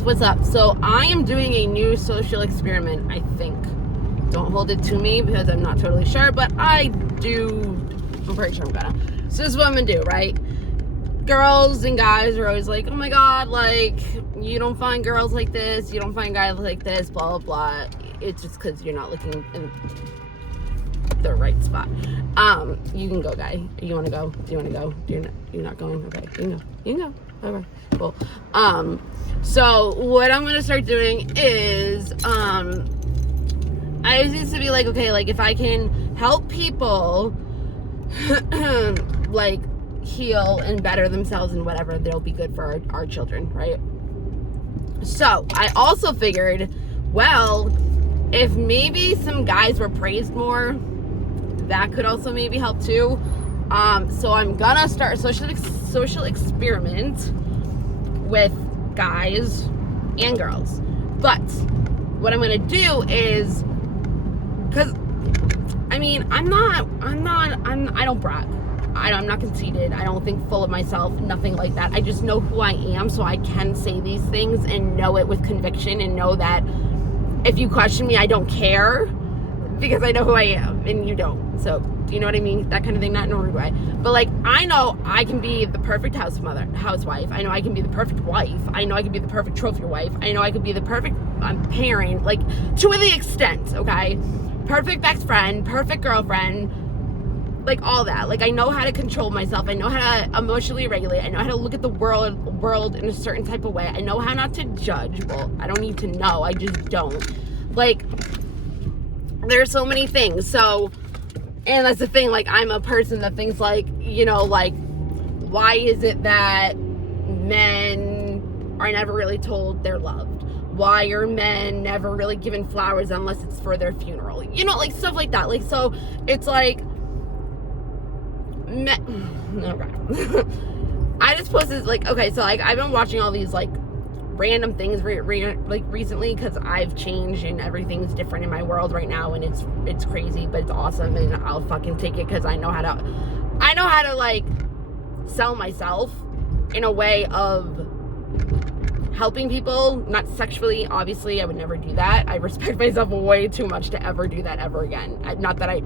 guys, what's up? So I am doing a new social experiment, I think. Don't hold it to me because I'm not totally sure, but I'm pretty sure I'm gonna. So this is what I'm gonna do, right? Girls and guys are always like, oh my god, like, you don't find girls like this, you don't find guys like this, blah, blah, blah. It's just because you're not looking in the right spot. You can go, guy. You want to go? Do you want to go? You're not going? Okay, you can go. Okay, cool. So what I'm gonna start doing is, I used to be like, okay, like, if I can help people, like, heal and better themselves and whatever, they'll be good for our children, right? So I also figured, well, if maybe some guys were praised more, that could also maybe help too. So I'm gonna start a social experiment with guys and girls. But what I'm gonna do is, because I mean, I don't brag. I'm not conceited. I don't think full of myself, nothing like that. I just know who I am, so I can say these things and know it with conviction and know that if you question me, I don't care because I know who I am and you don't. So, do you know what I mean? That kind of thing, not in a rude way. But, like, I know I can be the perfect housewife. I know I can be the perfect wife. I know I can be the perfect trophy wife. I know I can be the perfect parent, like, to the extent, okay? Perfect best friend, perfect girlfriend, like, all that. Like, I know how to control myself. I know how to emotionally regulate. I know how to look at the world in a certain type of way. I know how not to judge. Well, I don't need to know. I just don't. Like, there's so many things. So, and that's the thing. Like, I'm a person that thinks, like, you know, like, why is it that men are never really told they're loved? Why are men never really given flowers unless it's for their funeral? You know, like, stuff like that. Like, so it's like, okay. I just posted, like, okay, so, like, I've been watching all these, like, random things like recently because I've changed and everything's different in my world right now, and it's crazy, but it's awesome, and I'll fucking take it because I know how to like sell myself in a way of helping people, not sexually, obviously. I would never do that. I respect myself way too much to ever do that ever again. Not that I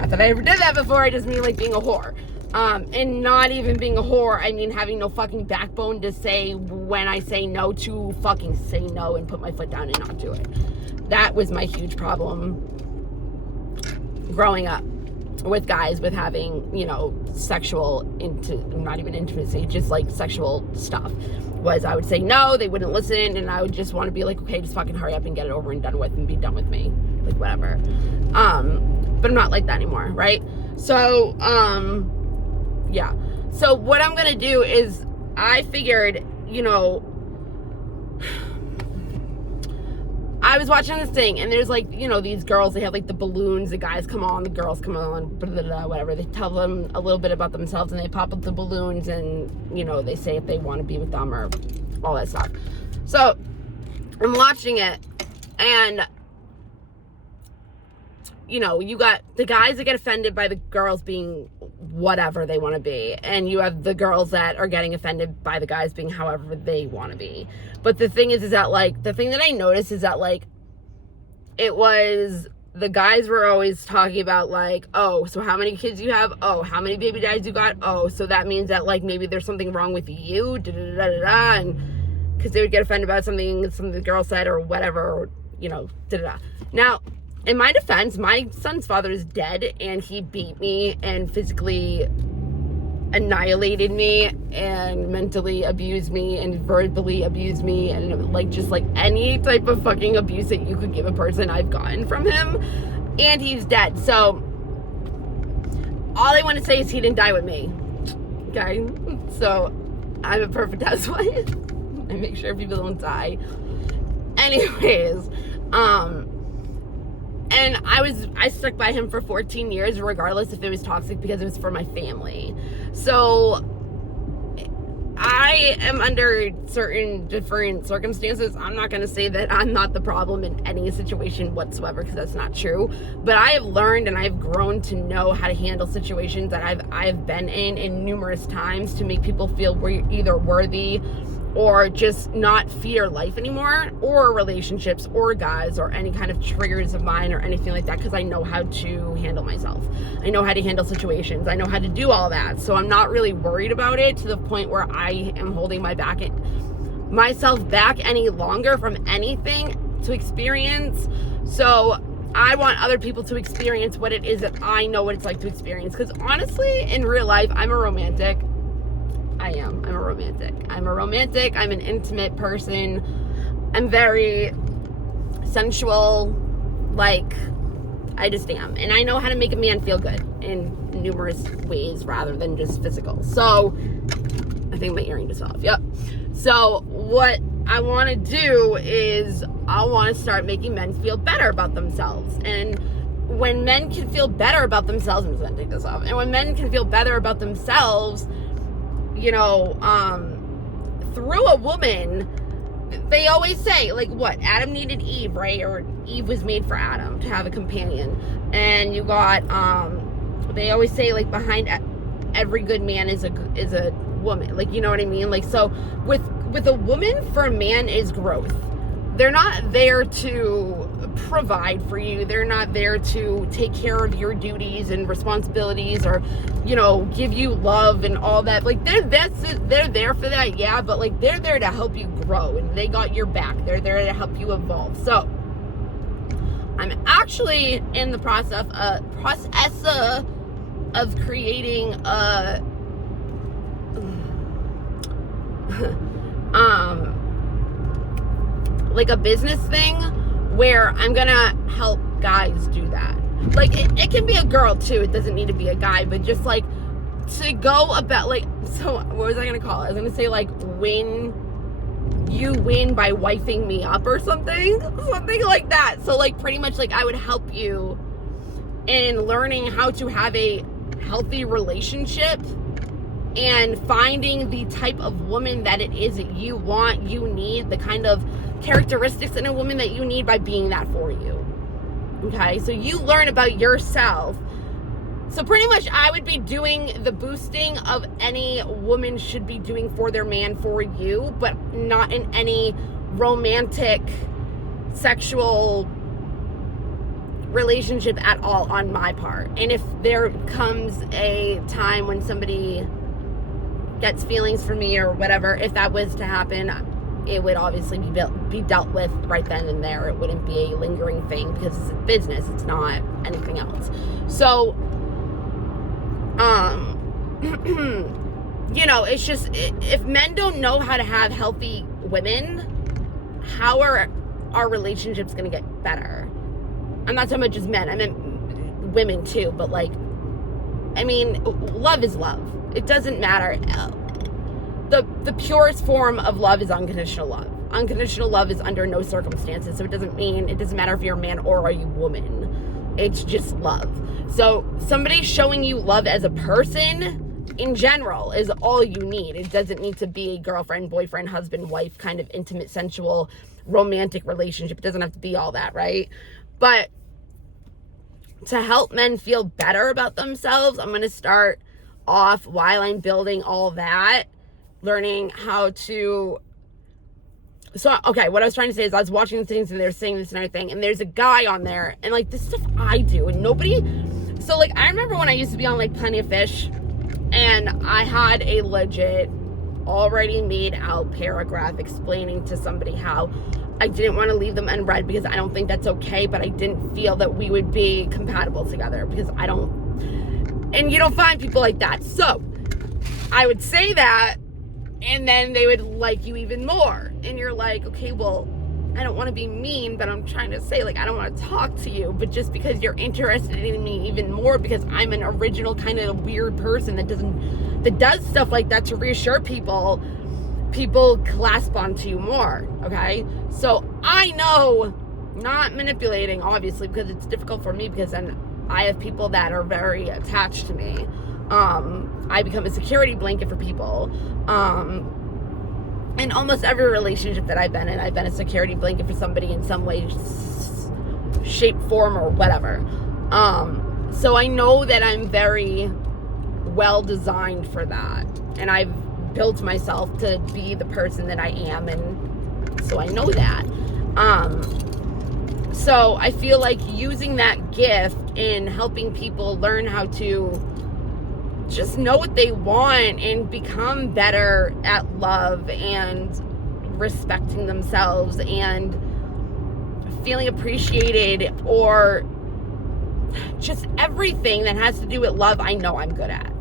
ever did that before. I just mean, like, being a whore. And not even being a whore, I mean having no fucking backbone to say when I say no to fucking say no and put my foot down and not do it. That was my huge problem growing up with guys, with having, you know, not even intimacy, just like sexual stuff, was I would say no, they wouldn't listen, and I would just want to be like, okay, just fucking hurry up and get it over and done with and be done with me, like, whatever. But I'm not like that anymore, right? So, yeah. So what I'm gonna do is, I figured, you know, I was watching this thing, and there's, like, you know, these girls, they have, like, the balloons, the guys come on, the girls come on, blah, blah, blah, whatever. They tell them a little bit about themselves, and they pop up the balloons, and, you know, they say if they want to be with them or all that stuff. So I'm watching it, and, you know, you got the guys that get offended by the girls being whatever they want to be, and you have the girls that are getting offended by the guys being however they want to be. But the thing is that, like, the thing that I noticed is that, like, it was, the guys were always talking about, like, oh, so how many kids you have? Oh, how many baby daddies you got? Oh, so that means that, like, maybe there's something wrong with you, da-da-da-da-da, and because they would get offended about something the girl said or whatever, or, you know, da-da-da. Now, in my defense, my son's father is dead, and he beat me and physically annihilated me and mentally abused me and verbally abused me, and, like, just, like, any type of fucking abuse that you could give a person, I've gotten from him, and he's dead. So all I want to say is he didn't die with me, okay? So I'm a perfect housewife. I make sure people don't die. Anyways, and I stuck by him for 14 years, regardless if it was toxic, because it was for my family. So I am under certain different circumstances. I'm not going to say that I'm not the problem in any situation whatsoever, because that's not true. But I have learned and I've grown to know how to handle situations that I've been in numerous times to make people feel either worthy or just not fear life anymore, or relationships, or guys, or any kind of triggers of mine, or anything like that, because I know how to handle myself. I know how to handle situations. I know how to do all that. So I'm not really worried about it to the point where I am holding myself back any longer from anything to experience. So I want other people to experience what it is that I know what it's like to experience. Because honestly, in real life, I'm a romantic. I'm a romantic. I'm an intimate person. I'm very sensual. Like, I just am. And I know how to make a man feel good in numerous ways rather than just physical. So, I think my earring just fell off. Yep. So, what I want to do is I want to start making men feel better about themselves. And when men can feel better about themselves, I'm just going to take this off. And when men can feel better about themselves, you know, through a woman, they always say, like, what? Adam needed Eve, right? Or Eve was made for Adam to have a companion. And you got, they always say, like, behind every good man is a woman. Like, you know what I mean? Like, so with a woman, for a man is growth. They're not there to provide for you. They're not there to take care of your duties and responsibilities, or, you know, give you love and all that. Like, they're there for that, yeah, but like, they're there to help you grow, and they got your back. They're there to help you evolve. So I'm actually in the process of creating a like a business thing where I'm gonna help guys do that. Like, it can be a girl too, it doesn't need to be a guy, but just like to go about, like, so what was I gonna call it? I was gonna say, like, you win by wifing me up or something like that. So, like, pretty much, like, I would help you in learning how to have a healthy relationship and finding the type of woman that it is that you want, you need, the kind of characteristics in a woman that you need by being that for you. Okay, so you learn about yourself. So pretty much I would be doing the boosting of any woman should be doing for their man for you, but not in any romantic, sexual relationship at all on my part. And if there comes a time when somebody gets feelings for me or whatever, if that was to happen, it would obviously be dealt with right then and there. It wouldn't be a lingering thing because it's a business. It's not anything else. So, you know, it's just, if men don't know how to have healthy women, how are our relationships going to get better? I'm not talking about just men. I meant women too, but like, I mean, love is love. It doesn't matter. The purest form of love is unconditional love. Unconditional love is under no circumstances. So it doesn't matter if you're a man or a woman. It's just love. So somebody showing you love as a person in general is all you need. It doesn't need to be a girlfriend, boyfriend, husband, wife kind of intimate, sensual, romantic relationship. It doesn't have to be all that, right? But to help men feel better about themselves, I'm going to start off while I'm building all that, learning how to. So, okay, what I was trying to say is I was watching the things and they're saying this and everything, and there's a guy on there, and like, this stuff I do, and nobody. So, like, I remember when I used to be on like Plenty of Fish, and I had a legit already made out paragraph explaining to somebody how I didn't want to leave them unread because I don't think that's okay, but I didn't feel that we would be compatible together because I don't, and you don't find people like that. So I would say that, and then they would like you even more, and you're like, okay, well, I don't want to be mean, but I'm trying to say, like, I don't want to talk to you, but just because you're interested in me even more because I'm an original kind of weird person that does stuff like that to reassure people clasp onto you more, okay? So I know, not manipulating, obviously, because it's difficult for me because then I have people that are very attached to me. I become a security blanket for people. In almost every relationship that I've been in, I've been a security blanket for somebody in some way, shape, form, or whatever. So I know that I'm very well designed for that. And I've built myself to be the person that I am, and so I know that. So I feel like using that gift in helping people learn how to just know what they want and become better at love and respecting themselves and feeling appreciated, or just everything that has to do with love, I know I'm good at.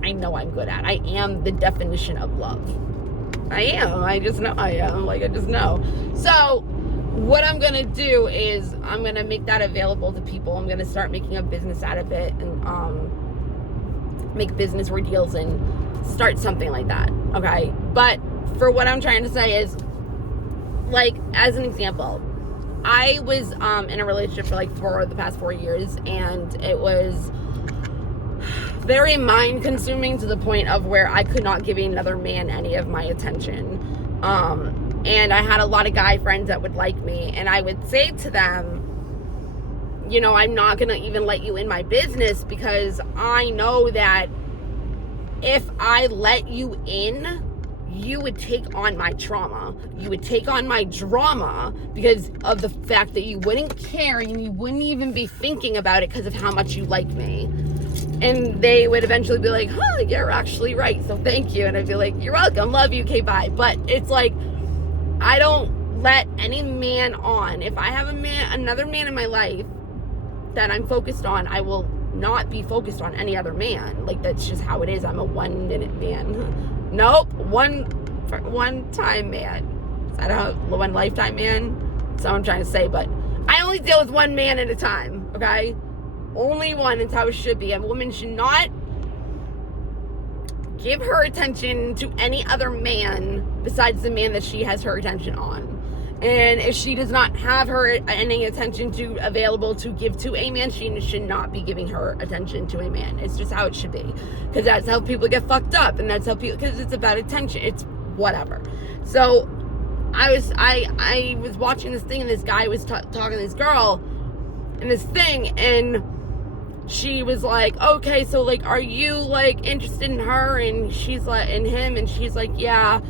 I am the definition of love. I am. I just know I am. Like, I just know. So what I'm going to do is I'm going to make that available to people. I'm going to start making a business out of it, and make business deals and start something like that. Okay. But for what I'm trying to say is, like, as an example, I was in a relationship for the past 4 years, and it was very mind consuming to the point of where I could not give another man any of my attention. And I had a lot of guy friends that would like me, and I would say to them, you know, I'm not going to even let you in my business, because I know that if I let you in, you would take on my trauma. You would take on my drama because of the fact that you wouldn't care and you wouldn't even be thinking about it because of how much you like me. And they would eventually be like, huh, you're actually right, so thank you. And I'd be like, you're welcome, love you, okay, bye. But it's like, I don't let any man on. If I have another man in my life that I'm focused on, I will not be focused on any other man. Like, that's just how it is. I'm a 1 minute man. Nope, one time man. Is that a one lifetime man? That's what I'm trying to say. But I only deal with one man at a time, okay? Only one. It's how it should be. A woman should not give her attention to any other man besides the man that she has her attention on. And if she does not have her any attention available to give to a man, she should not be giving her attention to a man. It's just how it should be, because that's how people get fucked up, and that's how people, because it's about attention. It's whatever. So I was watching this thing, and this guy was talking to this girl and this thing, and she was like, okay, so like, are you like interested in her? And she's like, in him, and she's like, yeah.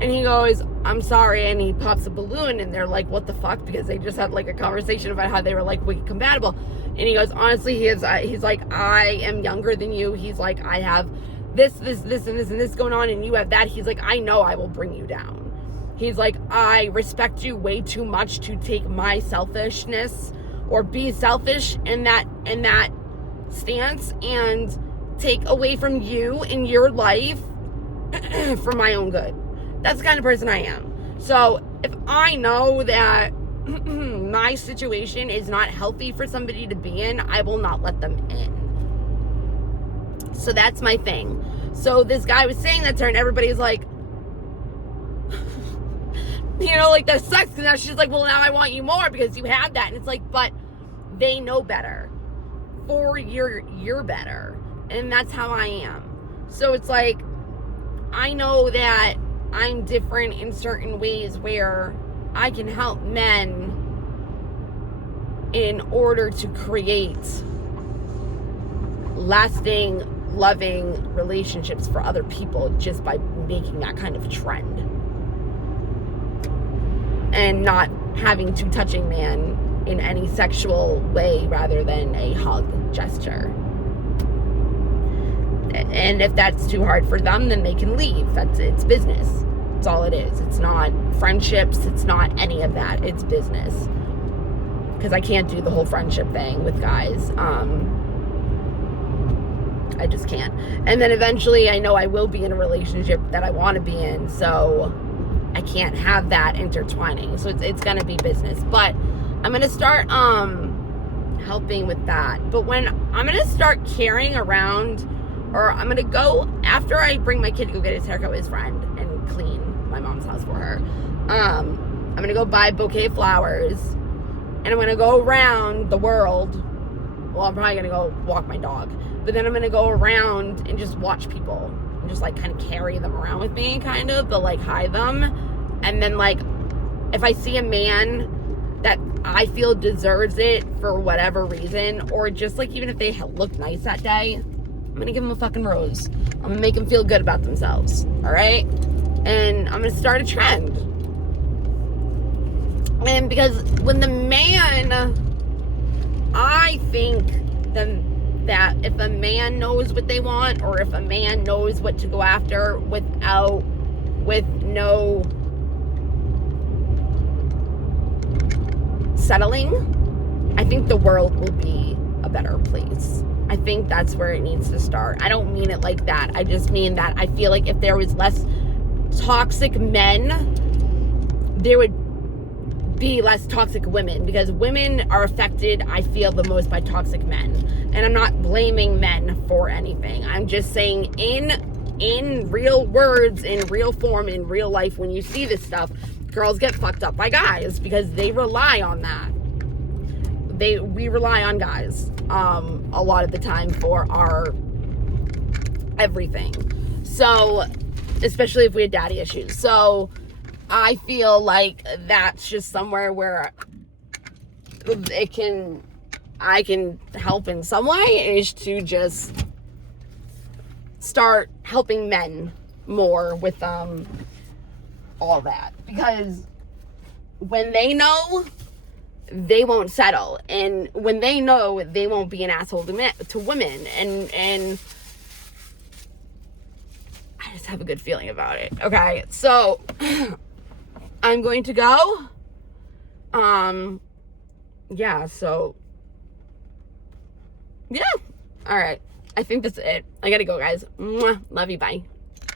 And he goes, I'm sorry, and he pops a balloon, and they're like, what the fuck? Because they just had like a conversation about how they were like wicked compatible. And he goes, honestly, he's like, I am younger than you. He's like, I have this, and this going on, and you have that. He's like, I know I will bring you down. He's like, I respect you way too much to take my selfishness or be selfish in that stance and take away from you in your life for my own good. That's the kind of person I am. So if I know that my situation is not healthy for somebody to be in, I will not let them in. So that's my thing. So this guy was saying that to her, and everybody's like, you know, like, that sucks. Because now she's like, well, now I want you more because you had that. And it's like, but they know better. You're better. And that's how I am. So it's like, I know that I'm different in certain ways where I can help men in order to create lasting, loving relationships for other people just by making that kind of trend. And not having to touch a man in any sexual way rather than a hug gesture. And if that's too hard for them, then they can leave. It's business. That's all it is. It's not friendships. It's not any of that. It's business. Because I can't do the whole friendship thing with guys. I just can't. And then eventually I know I will be in a relationship that I want to be in. So I can't have that intertwining. So it's going to be business. But I'm going to start helping with that. But when I'm going to start carrying around, or I'm going to go, after I bring my kid to go get his haircut with his friend and clean my mom's house for her, I'm going to go buy a bouquet of flowers, and I'm going to go around the world. Well, I'm probably going to go walk my dog. But then I'm going to go around and just watch people. And just, like, kind of carry them around with me, kind of. But, like, hide them. And then, like, if I see a man that I feel deserves it for whatever reason, or just, like, even if they look nice that day, I'm I'm gonna give them a fucking rose. I'm gonna make them feel good about themselves, all right? And I'm gonna start a trend. And because when the man, I think that if a man knows what they want, or if a man knows what to go after with no settling, I think the world will be a better place. I think that's where it needs to start. I don't mean it like that. I just mean that I feel like if there was less toxic men, there would be less toxic women, because women are affected, I feel, the most by toxic men. And I'm not blaming men for anything. I'm just saying in real words, in real form, in real life, when you see this stuff, girls get fucked up by guys because they rely on that. We rely on guys a lot of the time for our everything. So, especially if we had daddy issues. So, I feel like that's just somewhere where I can help in some way, is to just start helping men more with all that. Because when they know, they won't settle. And when they know, they won't be an asshole to women. And I just have a good feeling about it. Okay, so I'm going to go. Yeah, so yeah. All right. I think that's it. I gotta go, guys. Mwah. Love you. Bye.